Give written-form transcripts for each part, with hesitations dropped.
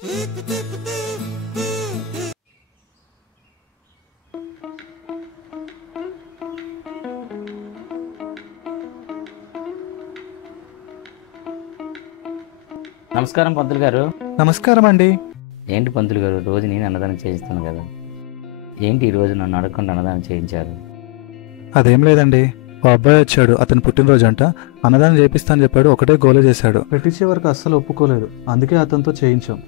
నమస్కారం పంతులు గారు. నమస్కారం అండి. ఏంటి పంతులు గారు, రోజు నేను అన్నదానం చేయిస్తాను కదా, ఏంటి ఈరోజు నన్ను అడగకుండా అన్నదానం చేయించారు? అదేం లేదండి, ఓ అబ్బాయి వచ్చాడు, అతను పుట్టినరోజు అంట, అన్నదానం చేపిస్తాను చెప్పాడు, ఒకటే గోలే చేశాడు. పెట్టించే వరకు అస్సలు ఒప్పుకోలేదు, అందుకే అతనితో చేయించాం.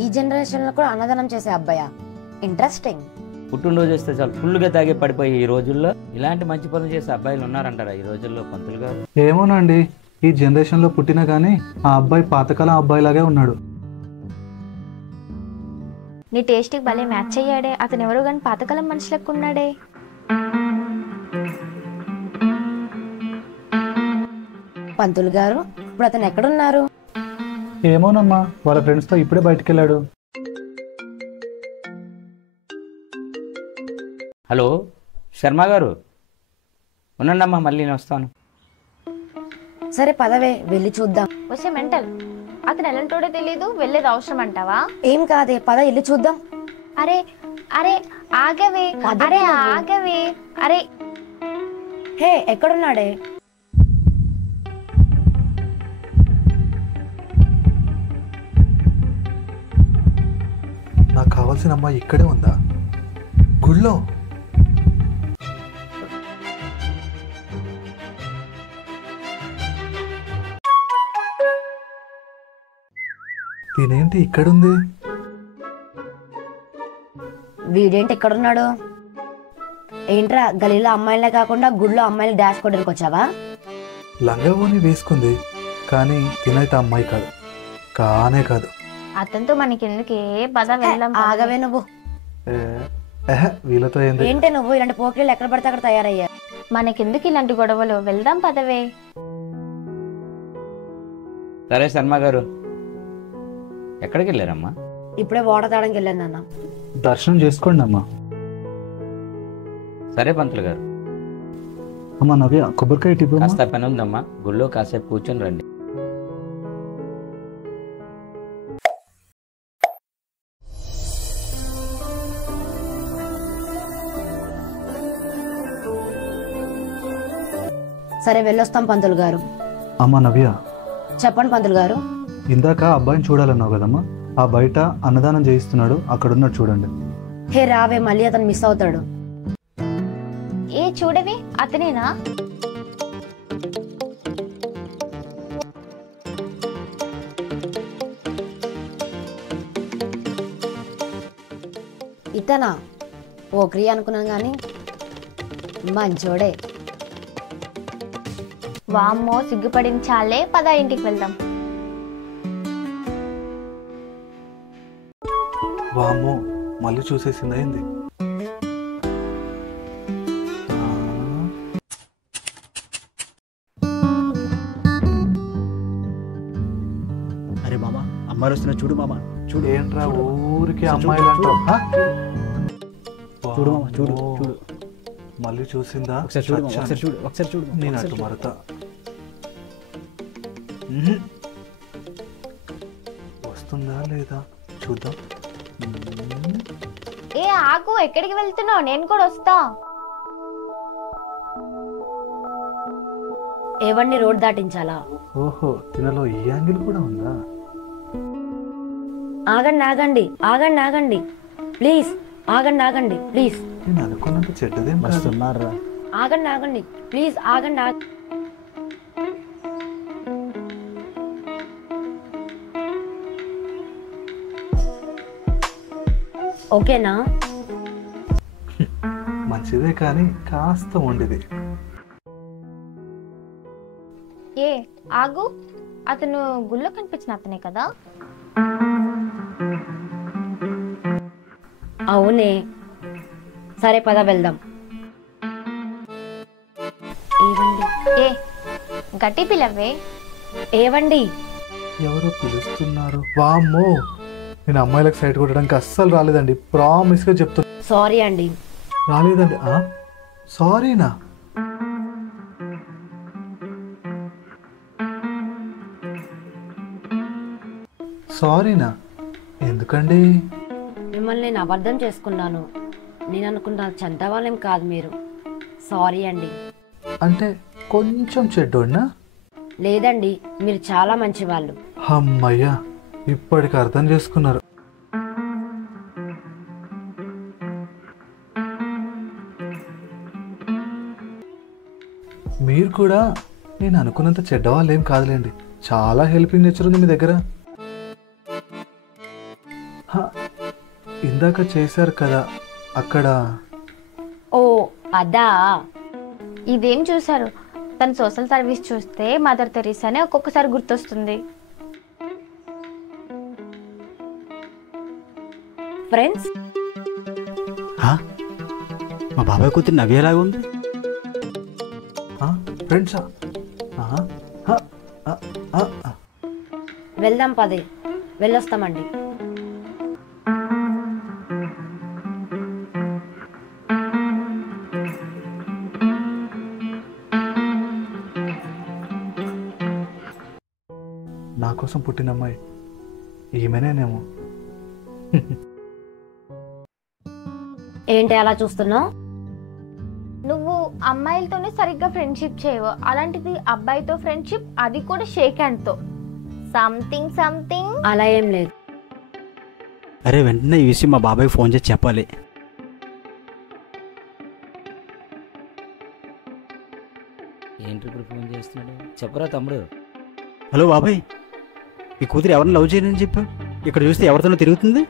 ఈ జనరేషన్ లో కూడా అన్నదానం చేసే అబ్బాయా? ఇంట్రెస్టింగ్. పుట్టినరోజు వస్తే చాలు ఫుల్గా తాగి పడిపోయి ఈ రోజుల్లో ఇలాంటి మంచి పనులు చేసే అబ్బాయిలు ఉన్నారంటారా ఈ రోజుల్లో పంతులు గారు? ఏమోనండి, ఈ జనరేషన్ లో పుట్టినా గానీ ఆ అబ్బాయి పాతకాలం అబ్బాయిలాగే ఉన్నాడు. నీ టేస్ట్కి భలే మ్యాచ్ అయ్యాడే. అతను ఎవరో కానీ పాతకాలం మనిషి లెక్క ఉన్నాడే. పంతులు గారు, ఇప్పుడు అతను ఎక్కడున్నారు? ఏమోనమ్మా, వాళ్ళ ఫ్రెండ్స్ తో ఇప్పుడే బయటికి వెళ్ళాడు. హలో శర్మ గారు, ఉన్నాడమ్మా, మళ్ళీ నేను వస్తాను. సరే పదవే, వెళ్ళి చూద్దాం. వచ్చే మెంటల్, అతను ఎలాంటోడో తెలీదు, వెళ్ళేది అవసరం అంటావా? ఏం కాదే, పద వెళ్ళి చూద్దాం. అరే అరే ఆగవే, అరే ఆగవే, అరే. హే, ఎక్కడున్నాడే? నాకు కావాల్సిన అమ్మాయి ఇక్కడే ఉందా? గుళ్ళో? దీనేంటి ఇక్కడుంది? వీడేంటి ఎక్కడున్నాడు? ఏంట్రా, గలీలో అమ్మాయిలే కాకుండా గుళ్ళో అమ్మాయిలు డాష్ కొట్టడానికి వచ్చావా? లంగావోని వేసుకుంది, కానీ తినైతే అమ్మాయి కాదు, కానే కాదు. అతనితో మనకెందుకే, పద వెళ్దాం. ఆగవే నువ్వు. వీళ్ళతో ఏంటి? ఏంటి నువ్వు ఇలాంటి పోకిరీలు ఎక్కడ పడితే అక్కడ తయారయ్యా? మనకెందుకు ఇలాంటి గొడవలు, వెళ్దాం పదవే. సరే శర్మ గారు, ఎక్కడికి వెళ్ళారమ్మా? ఇప్పుడే వాటర్ తాగడానికి వెళ్ళాను నాన్న. దర్శనం చేసుకోండి అమ్మా. సరే పంతులు గారు. అమ్మా నవ్య, కొబ్బరికాయ టిప్పు. కాస్త పని ఉందమ్మా, గుళ్ళో కాసేపు కూర్చొని రండి. సరే వెళ్ళొస్తాం పంతులు గారు. అమ్మా నవ్య, చెప్పండి పంతులు గారు. ఇందాక అబ్బాయిని చూడాలన్నావు కదమ్మా, ఆ బయట అన్నదానం చేయిస్తున్నాడు, అక్కడున్నాడు చూడండి. హే రావే, మళ్ళీ అతను మిస్ అవుతాడు. ఏ చూడవే, అతనేనా? ఇతనా? పోకిరి అనుకున్నాను కానీ మంచోడే. వామ్మో, సిగ్గుపడించాలే, పద ఇంటికి వెళ్దాం. వామ్మో, మళ్ళీ చూసేసింది అయింది. అరే మామ, అమ్మాయిలు వస్తున్నా చూడు మామ, చూడు. ఏంట్రా ఊరికి అమ్మాయిలు అంటావు? చూడు మామ, చూడు చూడు. మళ్ళీ చూసిందా? ఒకసారి చూడు మామ, ఒకసారి చూడు, ఒకసారి చూడు. నేను అటు మరత వస్తుందా లేదా చూద్దాం. ఏ ఆగు, ఎక్కడికి వెళ్తున్నావు? నేను కూడా వస్తా. ఏవన్నీ రోడ్ దాటించాలా? ఓహో, తినలో ఈ యాంగిల్ కూడా ఉందా? ఆగండి ఆగండి ఆగండి ఆగండి ప్లీజ్, ఆగండి ఆగండి ప్లీజ్. నేను అనుకున్నంత చెడ్డదేం వస్తున్నారా? ఆగండి ఆగండి ప్లీజ్, ఆగండి ఆగండి. ఓకేనా? మంచిదే, కానీ కాస్త వండిది. ఏ ఆగు, అతను గుళ్ళో కనిపించిన అతనే కదా? అవునే. సరే పద వెళ్దాం. ఏవండి? ఏ గట్టి పిలవే. ఏవండి? ఎవరో పిలుస్తున్నారు. వామ్మో, నేను అమ్మాయిలకు సైట్ కొట్టడానికి అస్సలు రాలేదండి, ప్రామిస్ గా చెప్తున్నా. సారీ అండి. రాలేదండి. సారీనా? సారీనా? ఎందుకండి? మిమ్మల్ని నేను అబద్ధం చేసుకున్నాను. నేను అనుకున్న చెడ్డ వాళ్ళేం కాదు మీరు. సారీ అండి. అంటే కొంచెం చెడ్డోడినా? లేదండి, మీరు చాలా మంచి వాళ్ళు. అమ్మయ్యా, ఇప్పటికి అర్థం చేసుకున్నారు. మీరు కూడా నేను అనుకున్నంత చెడ్డవాళ్ళు ఏం కాదులేండి. చాలా హెల్పింగ్ నేచర్ ఉంది మీ దగ్గర. హ, ఇందాక చేశారు కదా అక్కడ. ఓ అదా, ఇదేం చూసారు? తను సోషల్ సర్వీస్ చూస్తే మదర్ తెరీసానే ఒక్కొక్కసారి గుర్తొస్తుంది. ఫ్రెండ్స్. మా బాబాయ్ కూతురు నవ్వేలాగా ఉంది. ఫ్రెండ్సా? వెళ్దాం పదే, వెళ్ళొస్తామండి. నా కోసం పుట్టిన అమ్మాయి ఈమెనేనేమో. ఏంటి అలా చూస్తున్నావు? నువ్వు అమ్మాయిలతోనే సరిగ్గా ఫ్రెండ్షిప్ చేయవు, అలాంటిది అబ్బాయితో ఫ్రెండ్షిప్, అది కూడా షేక్ హ్యాండ్తో. Something something. అలా ఏం లేదు. అరే వెంటనే ఈ విషయం మా బాబాయ్కి ఫోన్ చేసి చెప్పాలి. ఏంటి ఇప్పుడు ఫోన్ చేస్తున్నాడు? చెప్పరా తమ్ముడు. హలో బాబాయ్, మీ కూతురు ఎవరిని లవ్ చేయనని చెప్పు. ఇక్కడ చూస్తే ఎవరితోనో తిరుగుతుంది.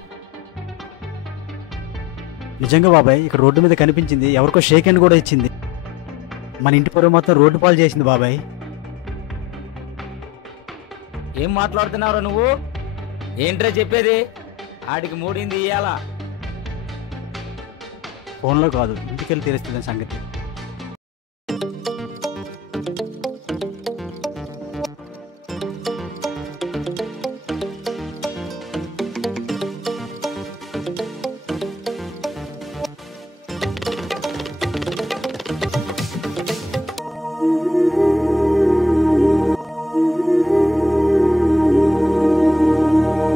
నిజంగా బాబాయ్, ఇక్కడ రోడ్డు మీద కనిపించింది, ఎవరికో షేక్ హ్యాండ్ కూడా ఇచ్చింది. మన ఇంటి పరువు మొత్తం రోడ్డు పాలు చేసింది బాబాయ్. ఏం మాట్లాడుతున్నావురా నువ్వు? ఏంట్రా చెప్పేది? ఆడికి మూడింది ఇయ్యాలా? ఫోన్లో కాదు, ఇంటికి వెళ్ళి తెలుస్తుంది సంగతి.